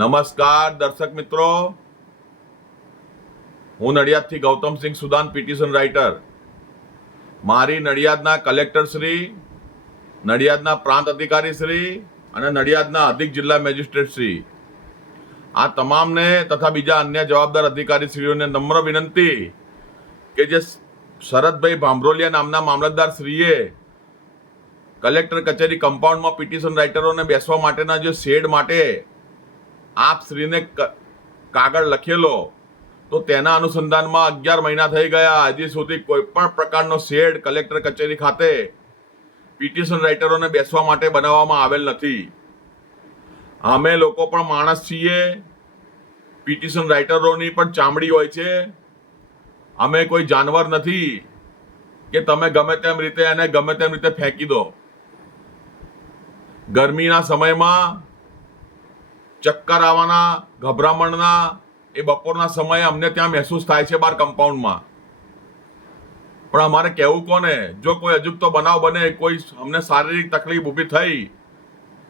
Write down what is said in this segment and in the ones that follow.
નમસ્કાર દર્શક મિત્રો, હું નડિયાદથી ગૌતમસિંહ સુદાન, પિટિશન રાઇટર. મારી નડિયાદના કલેક્ટર શ્રી, નડિયાદના પ્રાંત અધિકારી શ્રી અને નડિયાદના અધિક જિલ્લા મેજિસ્ટ્રેટ શ્રી આ તમામને તથા બીજા અન્ય જવાબદાર અધિકારીશ્રીઓને નમ્ર વિનંતી કે જે શરદભાઈ ભાંભરોલિયા નામના મામલતદાર શ્રીએ કલેક્ટર કચેરી કમ્પાઉન્ડમાં પિટિશન રાઇટરોને બેસવા માટેના જે શેડ માટે આપ શ્રીને કાગળ લખેલો, તો તેના અનુસંધાનમાં 11 મહિના થઈ ગયા, હજી સુધી કોઈ પણ પ્રકારનો શેડ કલેક્ટર કચેરી ખાતે પિટિશન રાઇટરોને બેસવા માટે બનાવવામાં આવેલ નથી. અમે લોકો પણ માણસ છીએ, પિટિશન રાઇટરોની પણ ચામડી હોય છે. અમે કોઈ જાનવર નથી કે તમે ગમે તેમ રીતે એને ગમે તેમ રીતે ફેંકી દો. ગરમીના સમયમાં ચક્કર આવવાના, ગભરામણના એ બપોરના સમયે અમને ત્યાં મહેસૂસ થાય છે બહાર કમ્પાઉન્ડમાં. પણ અમારે કહેવું કોને? જો કોઈ અજુગતો બનાવ બને, કોઈ અમને શારીરિક તકલીફ ઊભી થઈ,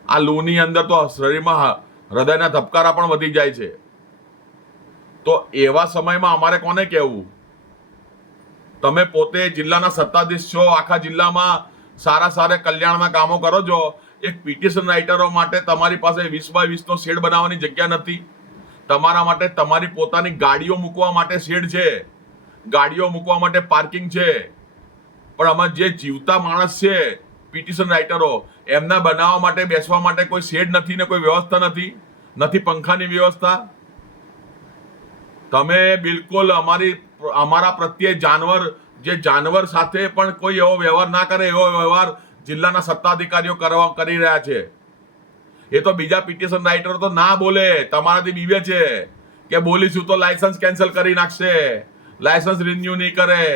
આ લૂની અંદર તો શરીરમાં હૃદયના ધબકારા પણ વધી જાય છે, તો એવા સમયમાં અમારે કોને કહેવું? તમે પોતે જિલ્લાના સત્તાધીશ છો, આખા જિલ્લામાં સારા કલ્યાણના કામો કરો છો. એક પિટિશન રાઇટરો માટે તમારી પાસે 20 બાય 20 નો શેડ બનાવવાની જગ્યા નથી. તમારા માટે તમારી પોતાની ગાડીઓ મૂકવા માટે શેડ છે, ગાડીઓ મૂકવા માટે પાર્કિંગ છે. પણ અમે જે જીવતા માણસ છે પિટિશન રાઇટરો, એમના બનાવવા માટે બેસવા માટે કોઈ શેડ નથી ને કોઈ વ્યવસ્થા નથી પંખાની વ્યવસ્થા. તમે બિલકુલ અમારા પ્રત્યે જાનવર સાથે પણ કોઈ એવો વ્યવહાર ના કરે, એવો વ્યવહાર જિલ્લાના સત્તાધિકારીઓ કરી રહ્યા છે. એ તો બીજા પિટિશન રાઇટરો તો ના બોલે, તમારાથી બીવે છે કે બોલીશું તો લાયસન્સ કેન્સલ કરી નાખશે, લાયસન્સ રિન્યુ નહીં કરે.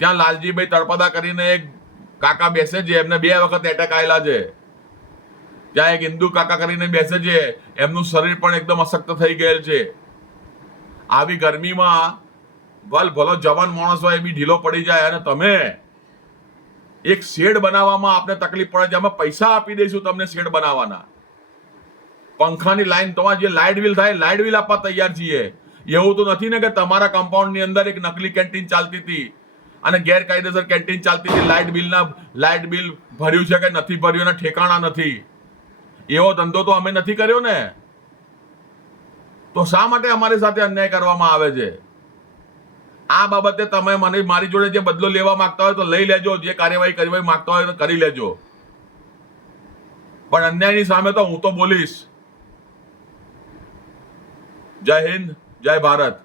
ત્યાં લાલજીભાઈ તળપદા કરીને એક કાકા બેસે છે, એમને 2 વખત એટેક આવેલા છે. ત્યાં એક હિન્દુ કાકા કરીને બેસે છે, એમનું શરીર પણ એકદમ અશક્ત થઈ ગયેલ છે. આવી ગરમીમાં ભલો જવાન માણસ હોય એ બી ઢીલો પડી જાય, અને તમે એક શેડ બનાવવામાં આપને તકલીફ પડે છે. અમે પૈસા આપી દઈશું તમને શેડ બનાવવાના. પંખાની લાઈન, તમારે જે લાઇટ બિલ થાય, લાઇટ બિલ આપવા તૈયાર છીએ. એવું તો નથી ને કે તમારા કમ્પાઉન્ડની અંદર એક નકલી કેન્ટીન ચાલતી હતી અને ગેરકાયદેસર કેન્ટીન ચાલતી હતી, લાઇટ બિલ ભર્યું છે કે નથી ભર્યું એના ઠેકાણા નથી. એવો ધંધો તો અમે નથી કર્યો ને. તો શા માટે અમારી સાથે અન્યાય કરવામાં આવે છે? આ બાબતે તમે મારી જોડે જે બદલો લેવા માંગતા હોય તો લઈ લેજો, જે કાર્યવાહી કરવા માંગતા હોય તો કરી લેજો, પણ અન્યાયની સામે તો હું તો બોલીશ. જય હિન્દ, જય ભારત.